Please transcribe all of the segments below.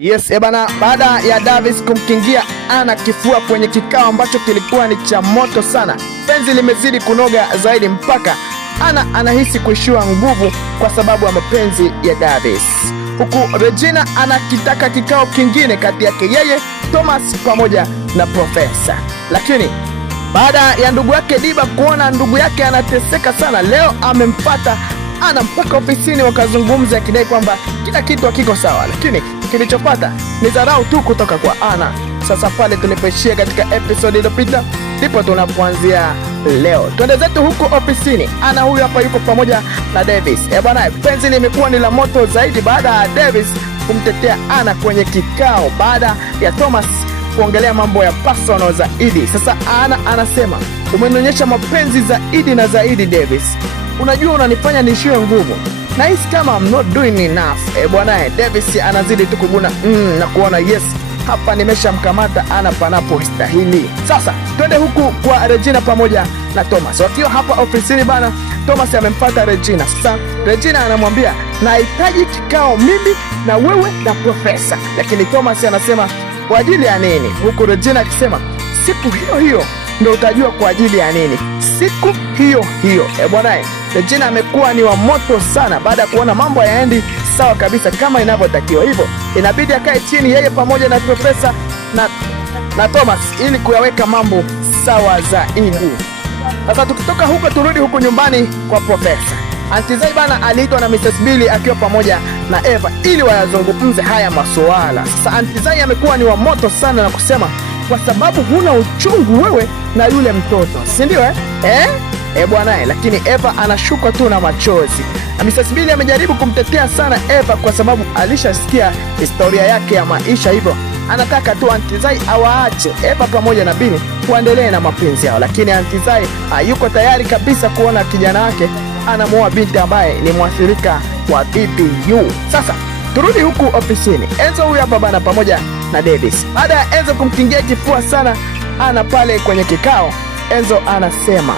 Yes, bana, baada ya Davis kumkingia Ana kifua kwenye kikao ambacho kilikuwa ni cha moto sana, penzi limezidi kunoga zaidi mpaka Ana anahisi kuishiwa nguvu kwa sababu ya mapenzi ya Davis, huku Regina anakitaka kikao kingine kati yake yeye, Thomas pamoja na Profesa. Lakini baada ya ndugu yake Diba kuona ndugu yake anateseka sana, leo amempata Ana mpaka ofisini wakazungumza, akidai kwamba kila kitu hakiko sawa, lakini kilichopata ni dharau tu kutoka kwa Ana. Sasa pale tulipoishia katika episode iliyopita ndipo tunapoanzia leo. Twende zetu huko ofisini. Ana huyu hapa yuko pamoja na Davis. Bwana, penzi limekuwa ni la moto zaidi baada ya Davis kumtetea Ana kwenye kikao baada ya Thomas kuongelea mambo ya personal zaidi. Sasa Ana anasema, umenionyesha mapenzi zaidi na zaidi Davis. Unajua unanifanya niishiwe nguvu. Nahisi kama I'm not doing enough. Bwana, Davis anazidi tu kuguna na kuona yes, hapa nimeshamkamata Ana panapo stahili. Sasa twende huku kwa Regina pamoja na Thomas. Wakiwa hapa ofisini bana, Thomas amempata Regina. Sasa Regina anamwambia, nahitaji kikao mimi na wewe na Profesa. Lakini Thomas anasema, kwa ajili ya nini? Huku Regina akisema, siku hiyo hiyo ndio utajua kwa ajili ya nini. Siku hiyo hiyo. Bwana, Regina amekuwa ni wa moto sana baada ya kuona mambo hayaendi sawa kabisa kama inavyotakiwa. Hivyo inabidi akae chini yeye pamoja na Profesa na Thomas ili kuyaweka mambo sawa zaidi. Sasa tukitoka huko turudi huku nyumbani kwa Profesa. Auntie Zai bana aliitwa na Mrs. Billy akiwa pamoja na Eva ili wayazungumze haya masuala. Sasa Auntie Zai amekuwa ni wa moto sana na kusema, kwa sababu huna uchungu wewe na yule mtoto, si ndio bwana. Lakini Eva anashuka tu na machozi. Na Mrs. Billy amejaribu kumtetea sana Eva kwa sababu alishasikia historia yake ya maisha, hivyo anataka tu Auntie Zai awaache Eva pamoja na Billy kuendelea na mapenzi yao. Lakini Auntie Zai hayuko tayari kabisa kuona kijana wake anamuoa binti ambaye ni mwathirika wa BBU. Sasa turudi huku ofisini. Enzo huyu hapa bana pamoja na Davis. Baada ya Enzo kumkingia kifua sana Ana pale kwenye kikao, Enzo anasema,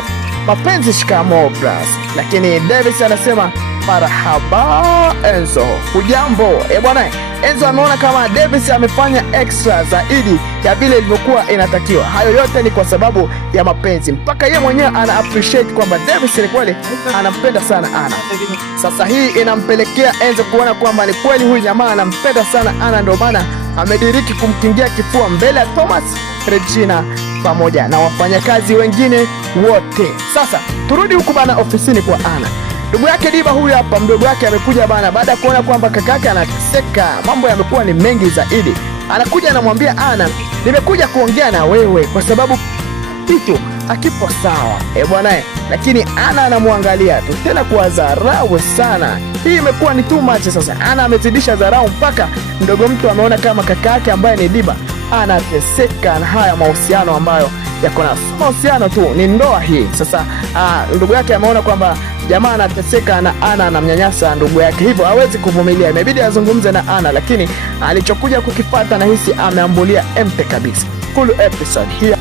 mapenzi shikamoo bras. Lakini Davis anasema, marhaba Enzo, hujambo? Bwana, Enzo ameona kama Davis amefanya extra zaidi ya vile ilivyokuwa inatakiwa. Hayo yote ni kwa sababu ya mapenzi. Mpaka yeye mwenyewe ana appreciate kwamba Davis ni kweli anampenda sana Ana. Sasa hii inampelekea Enzo kuona kwamba ni kweli huyu jamaa anampenda sana Ana, ndio maana amediriki kumkingia kifua mbele ya Thomas, Regina pamoja na wafanyakazi wengine wote. Sasa turudi huku bana ofisini kwa Ana. Ndugu yake Diba huyu hapa, mdogo wake amekuja bana baada ya kuona kwamba kaka yake anateseka, mambo yamekuwa ni mengi zaidi. Anakuja anamwambia Ana, nimekuja kuongea na wewe kwa sababu kitu hakipo sawa. Bwana, lakini Ana anamwangalia tu tena kwa dharau sana. Hii imekuwa ni too much sasa. Ana amezidisha dharau mpaka ndogo mtu ameona kama kaka yake ambaye ni Diba anateseka na haya mahusiano ambayo yako na mahusiano tu, ni ndoa hii. Sasa ndugu yake ameona kwamba jamaa anateseka na Ana anamnyanyasa ndugu yake, hivyo hawezi kuvumilia, imebidi azungumze na Ana. Lakini alichokuja kukipata na hisi ameambulia empty kabisa. Full episode here.